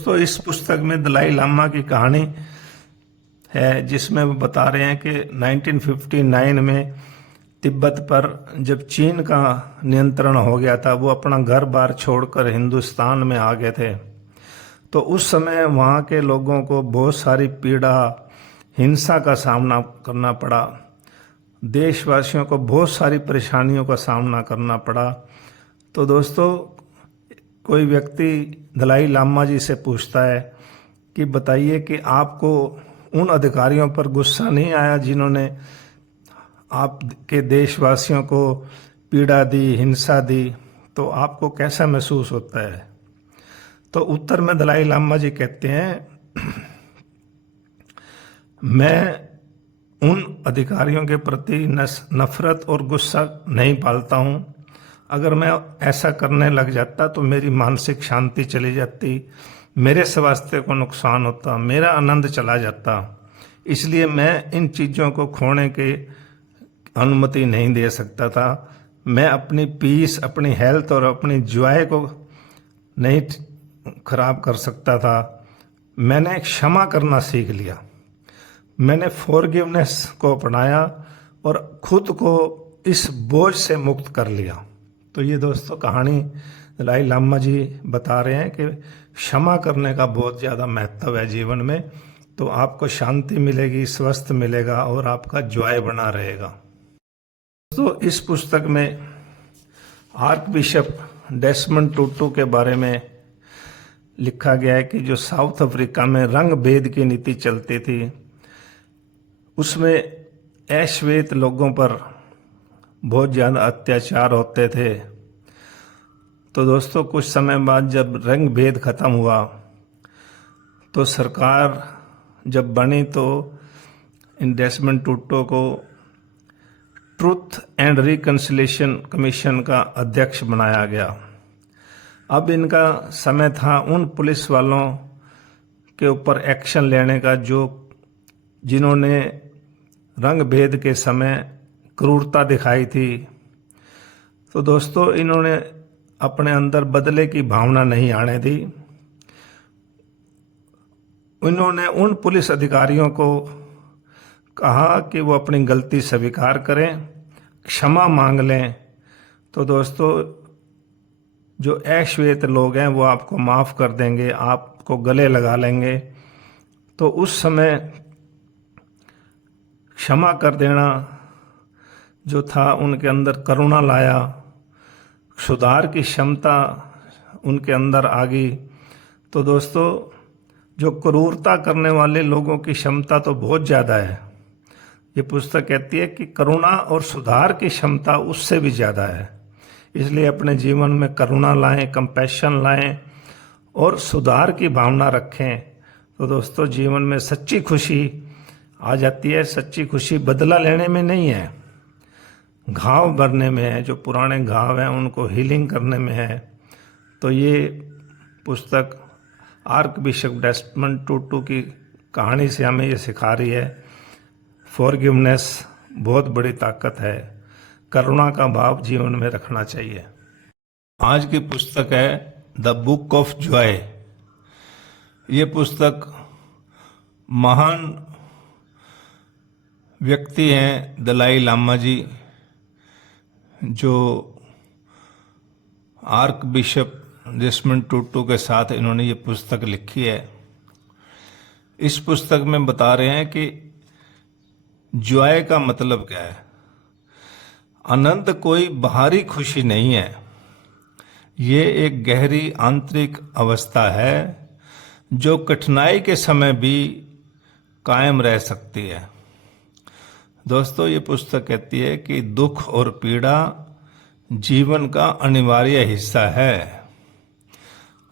दोस्तों इस पुस्तक में दलाई लामा की कहानी है, जिसमें वो बता रहे हैं कि 1959 में तिब्बत पर जब चीन का नियंत्रण हो गया था, वो अपना घर बार छोड़कर हिंदुस्तान में आ गए थे। तो उस समय वहाँ के लोगों को बहुत सारी पीड़ा, हिंसा का सामना करना पड़ा। देशवासियों को बहुत सारी परेशानियों का सामना करना पड़ा। तो दोस्तों, कोई व्यक्ति दलाई लामा जी से पूछता है कि बताइए कि आपको उन अधिकारियों पर गुस्सा नहीं आया जिन्होंने आपके देशवासियों को पीड़ा दी, हिंसा दी, तो आपको कैसा महसूस होता है? तो उत्तर में दलाई लामा जी कहते हैं, मैं उन अधिकारियों के प्रति नफरत और गुस्सा नहीं पालता हूँ। अगर मैं ऐसा करने लग जाता तो मेरी मानसिक शांति चली जाती, मेरे स्वास्थ्य को नुकसान होता, मेरा आनंद चला जाता। इसलिए मैं इन चीज़ों को खोने की अनुमति नहीं दे सकता था। मैं अपनी पीस, अपनी हेल्थ और अपनी जॉय को नहीं खराब कर सकता था। मैंने क्षमा करना सीख लिया, मैंने फॉरगिवनेस को अपनाया और खुद को इस बोझ से मुक्त कर लिया। तो ये दोस्तों कहानी दलाई लामा जी बता रहे हैं कि क्षमा करने का बहुत ज़्यादा महत्व है जीवन में, तो आपको शांति मिलेगी, स्वस्थ मिलेगा और आपका जॉय बना रहेगा। तो इस पुस्तक में आर्क बिशप डेसमंड टुटू के बारे में लिखा गया है कि जो साउथ अफ्रीका में रंग भेद की नीति चलती थी, उसमें अश्वेत लोगों पर बहुत ज़्यादा अत्याचार होते थे। तो दोस्तों, कुछ समय बाद जब रंग भेद खत्म हुआ तो सरकार जब बनी तो इन डेसमंड टुटू को ट्रूथ एंड रिकन्सिलिएशन कमीशन का अध्यक्ष बनाया गया। अब इनका समय था उन पुलिस वालों के ऊपर एक्शन लेने का जिन्होंने रंग भेद के समय क्रूरता दिखाई थी। तो दोस्तों, इन्होंने अपने अंदर बदले की भावना नहीं आने दी। इन्होंने उन पुलिस अधिकारियों को कहा कि वो अपनी गलती स्वीकार करें, क्षमा मांग लें। तो दोस्तों, जो अश्वेत लोग हैं वो आपको माफ़ कर देंगे, आपको गले लगा लेंगे। तो उस समय क्षमा कर देना जो था उनके अंदर करुणा लाया, सुधार की क्षमता उनके अंदर आ गई। तो दोस्तों, जो क्रूरता करने वाले लोगों की क्षमता तो बहुत ज़्यादा है। ये पुस्तक कहती है कि करुणा और सुधार की क्षमता उससे भी ज़्यादा है। इसलिए अपने जीवन में करुणा लाएं, कंपैशन लाएं और सुधार की भावना रखें। तो दोस्तों, जीवन में सच्ची खुशी आ जाती है। सच्ची खुशी बदला लेने में नहीं है, घाव भरने में है। जो पुराने घाव हैं उनको हीलिंग करने में है। तो ये पुस्तक आर्क बिशप डेसमंड टुटू की कहानी से हमें ये सिखा रही है, फॉरगिवनेस बहुत बड़ी ताकत है, करुणा का भाव जीवन में रखना चाहिए। आज की पुस्तक है द बुक ऑफ जॉय। ये पुस्तक महान व्यक्ति हैं दलाई लामा जी, जो आर्क बिशप डेसमंड टुटू के साथ इन्होंने ये पुस्तक लिखी है। इस पुस्तक में बता रहे हैं कि जॉय का मतलब क्या है। आनंद कोई बाहरी खुशी नहीं है, ये एक गहरी आंतरिक अवस्था है जो कठिनाई के समय भी कायम रह सकती है। दोस्तों, ये पुस्तक कहती है कि दुख और पीड़ा जीवन का अनिवार्य हिस्सा है।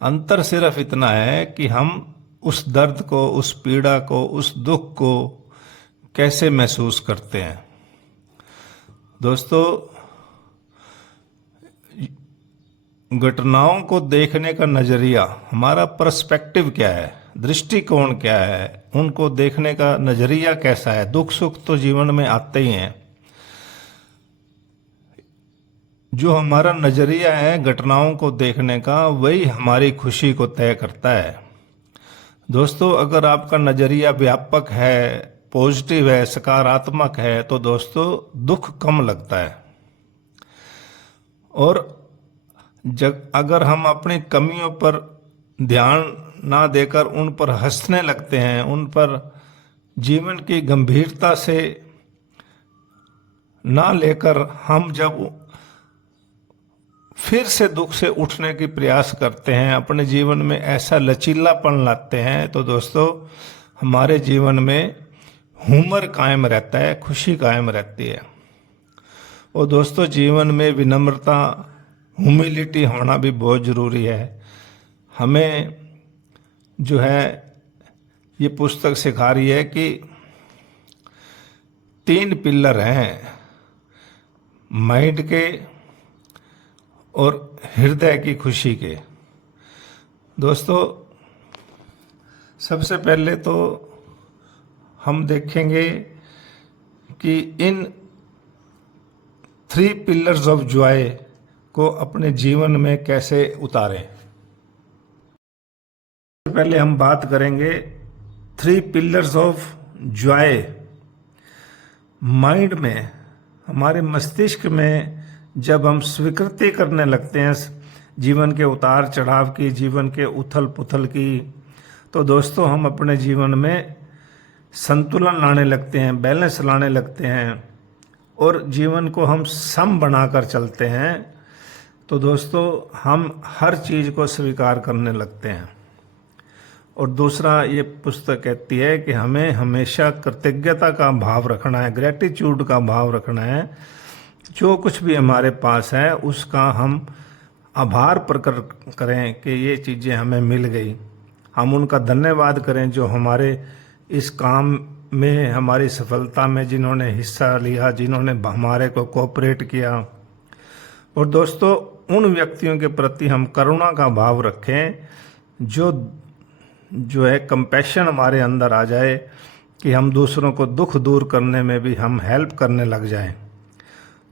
अंतर सिर्फ इतना है कि हम उस दर्द को, उस पीड़ा को, उस दुख को कैसे महसूस करते हैं। दोस्तों, घटनाओं को देखने का नजरिया, हमारा पर्सपेक्टिव क्या है, दृष्टिकोण क्या है, उनको देखने का नजरिया कैसा है। दुख सुख तो जीवन में आते ही हैं। जो हमारा नजरिया है घटनाओं को देखने का, वही हमारी खुशी को तय करता है। दोस्तों, अगर आपका नज़रिया व्यापक है, पॉजिटिव है, सकारात्मक है, तो दोस्तों दुख कम लगता है। और जब अगर हम अपनी कमियों पर ध्यान ना देकर उन पर हंसने लगते हैं, उन पर जीवन की गंभीरता से ना लेकर हम जब फिर से दुख से उठने की प्रयास करते हैं, अपने जीवन में ऐसा लचीलापन लाते हैं, तो दोस्तों हमारे जीवन में हुमर कायम रहता है, खुशी कायम रहती है। और दोस्तों जीवन में विनम्रता, ह्यूमिलिटी होना भी बहुत ज़रूरी है। हमें जो है ये पुस्तक सिखा रही है कि 3 पिलर हैं, माइंड के और हृदय की खुशी के। दोस्तों सबसे पहले तो हम देखेंगे कि इन 3 पिलर्स ऑफ जॉय को अपने जीवन में कैसे उतारें। पहले हम बात करेंगे 3 पिलर्स ऑफ जॉय। माइंड में, हमारे मस्तिष्क में जब हम स्वीकृति करने लगते हैं जीवन के उतार चढ़ाव की, जीवन के उथल पुथल की, तो दोस्तों हम अपने जीवन में संतुलन लाने लगते हैं, बैलेंस लाने लगते हैं और जीवन को हम सम बनाकर चलते हैं। तो दोस्तों हम हर चीज़ को स्वीकार करने लगते हैं। और दूसरा, ये पुस्तक कहती है कि हमें हमेशा कृतज्ञता का भाव रखना है, ग्रेटिट्यूड का भाव रखना है। जो कुछ भी हमारे पास है उसका हम आभार प्रकट करें कि ये चीज़ें हमें मिल गई। हम उनका धन्यवाद करें जो हमारे इस काम में, हमारी सफलता में जिन्होंने हिस्सा लिया, जिन्होंने हमारे को कोऑपरेट किया। और दोस्तों उन व्यक्तियों के प्रति हम करुणा का भाव रखें जो है कंपैशन हमारे अंदर आ जाए कि हम दूसरों को दुख दूर करने में भी हम हेल्प करने लग जाएं।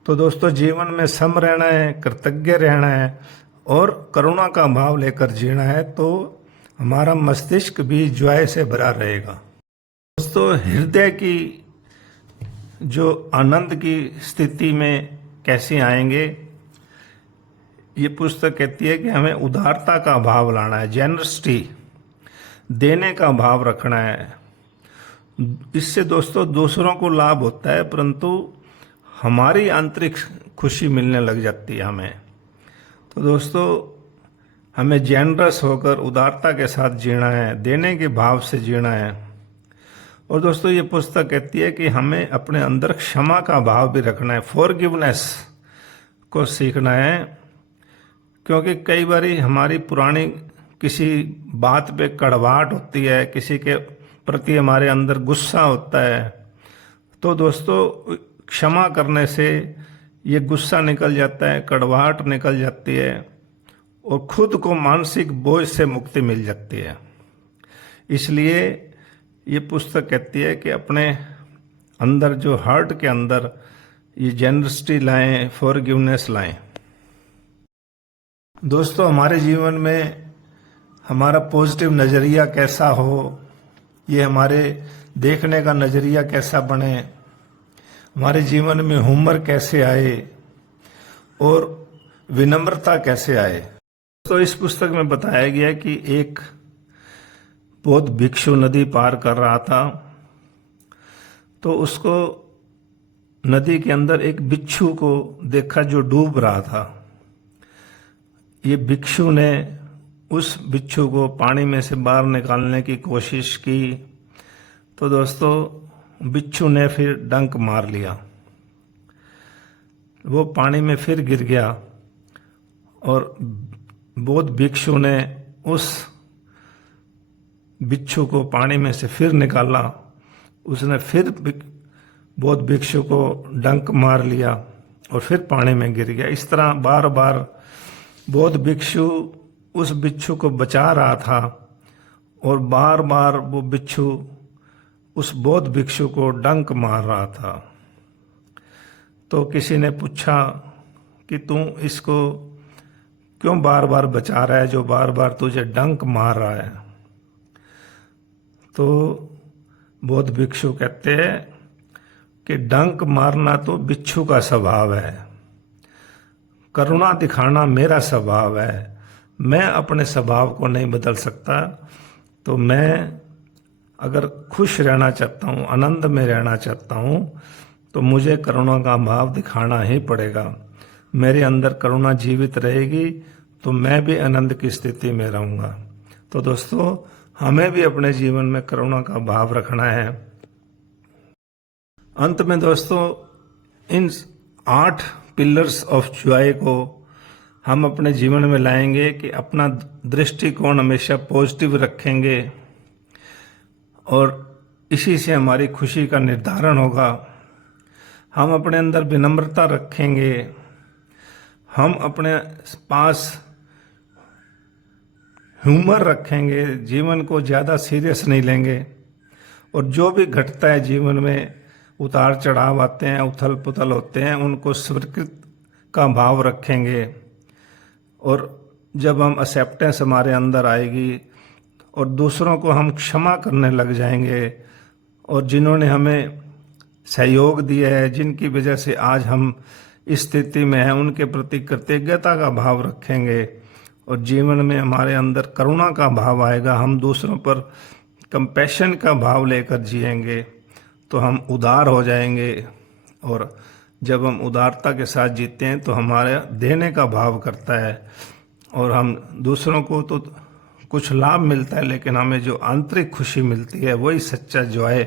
तो दोस्तों जीवन में सम रहना है, कृतज्ञ रहना है और करुणा का भाव लेकर जीना है, तो हमारा मस्तिष्क भी जॉय से भरा रहेगा। दोस्तों हृदय की जो आनंद की स्थिति में कैसे आएंगे, ये पुस्तक कहती है कि हमें उदारता का भाव लाना है, जेनरसिटी, देने का भाव रखना है। इससे दोस्तों दूसरों को लाभ होता है, परंतु हमारी आंतरिक खुशी मिलने लग जाती है हमें। तो दोस्तों हमें जेनरस होकर उदारता के साथ जीना है, देने के भाव से जीना है। और दोस्तों ये पुस्तक कहती है कि हमें अपने अंदर क्षमा का भाव भी रखना है, फॉरगिवनेस को सीखना है। क्योंकि कई बारी हमारी पुरानी किसी बात पे कड़वाहट होती है, किसी के प्रति हमारे अंदर गुस्सा होता है, तो दोस्तों क्षमा करने से ये गुस्सा निकल जाता है, कड़वाहट निकल जाती है और खुद को मानसिक बोझ से मुक्ति मिल जाती है। इसलिए ये पुस्तक कहती है कि अपने अंदर जो हार्ट के अंदर ये जेनरसिटी लाएं, फॉरगिवनेस लाएं। दोस्तों हमारे जीवन में हमारा पॉजिटिव नज़रिया कैसा हो, ये हमारे देखने का नज़रिया कैसा बने, हमारे जीवन में हुमर कैसे आए और विनम्रता कैसे आए। तो इस पुस्तक में बताया गया कि एक बौद्ध भिक्षु नदी पार कर रहा था, तो उसको नदी के अंदर एक बिच्छू को देखा जो डूब रहा था। ये भिक्षु ने उस बिच्छू को पानी में से बाहर निकालने की कोशिश की, तो दोस्तों बिच्छू ने फिर डंक मार लिया, वो पानी में फिर गिर गया और बौद्ध भिक्षु ने उस बिच्छू को पानी में से फिर निकाला। उसने फिर बौद्ध भिक्षु को डंक मार लिया और फिर पानी में गिर गया। इस तरह बार बार बौद्ध भिक्षु उस बिच्छू को बचा रहा था और बार बार वो बिच्छू उस बौद्ध भिक्षु को डंक मार रहा था। तो किसी ने पूछा कि तू इसको क्यों बार बार बचा रहा है जो बार बार तुझे डंक मार रहा है। तो बौद्ध भिक्षु कहते हैं कि डंक मारना तो बिच्छू का स्वभाव है, करुणा दिखाना मेरा स्वभाव है। मैं अपने स्वभाव को नहीं बदल सकता, तो मैं अगर खुश रहना चाहता हूँ, आनंद में रहना चाहता हूँ, तो मुझे करुणा का भाव दिखाना ही पड़ेगा। मेरे अंदर करुणा जीवित रहेगी तो मैं भी आनंद की स्थिति में रहूँगा। तो दोस्तों, हमें भी अपने जीवन में करुणा का भाव रखना है। अंत में दोस्तों, इन 8 पिलर्स ऑफ जॉय को हम अपने जीवन में लाएंगे कि अपना दृष्टिकोण हमेशा पॉजिटिव रखेंगे और इसी से हमारी खुशी का निर्धारण होगा। हम अपने अंदर विनम्रता रखेंगे, हम अपने पास ह्यूमर रखेंगे, जीवन को ज़्यादा सीरियस नहीं लेंगे, और जो भी घटता है जीवन में, उतार चढ़ाव आते हैं, उथल पुथल होते हैं, उनको स्वीकृत का भाव रखेंगे। और जब हम एक्सेप्टेंस हमारे अंदर आएगी और दूसरों को हम क्षमा करने लग जाएंगे, और जिन्होंने हमें सहयोग दिया है, जिनकी वजह से आज हम इस स्थिति में हैं, उनके प्रति कृतज्ञता का भाव रखेंगे, और जीवन में हमारे अंदर करुणा का भाव आएगा, हम दूसरों पर कंपैशन का भाव लेकर जिएंगे, तो हम उदार हो जाएंगे। और जब हम उदारता के साथ जीते हैं तो हमारे देने का भाव करता है, और हम दूसरों को तो कुछ लाभ मिलता है, लेकिन हमें जो आंतरिक खुशी मिलती है वही सच्चा जॉय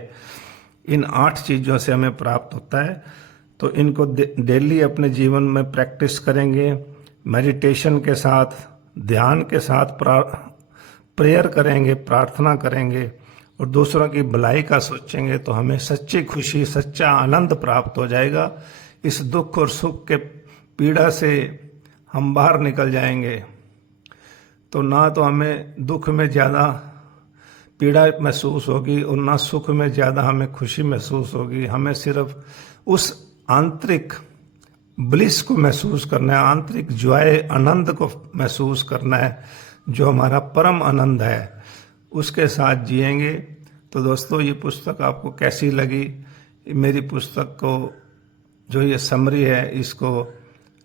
इन 8 चीज़ों से हमें प्राप्त होता है। तो इनको डेली अपने जीवन में प्रैक्टिस करेंगे, मेडिटेशन के साथ, ध्यान के साथ, प्रेयर करेंगे, प्रार्थना करेंगे, और दूसरों की भलाई का सोचेंगे, तो हमें सच्ची खुशी, सच्चा आनंद प्राप्त हो जाएगा। इस दुख और सुख के पीड़ा से हम बाहर निकल जाएंगे। तो ना तो हमें दुख में ज़्यादा पीड़ा महसूस होगी और ना सुख में ज़्यादा हमें खुशी महसूस होगी। हमें सिर्फ उस आंतरिक ब्लिस को महसूस करना है, आंतरिक जॉय, आनंद को महसूस करना है, जो हमारा परम आनंद है, उसके साथ जिएंगे। तो दोस्तों, ये पुस्तक आपको कैसी लगी? मेरी पुस्तक को जो ये समरी है, इसको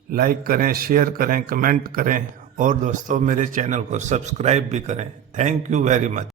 लाइक करें, शेयर करें, कमेंट करें, और दोस्तों मेरे चैनल को सब्सक्राइब भी करें। Thank you very much.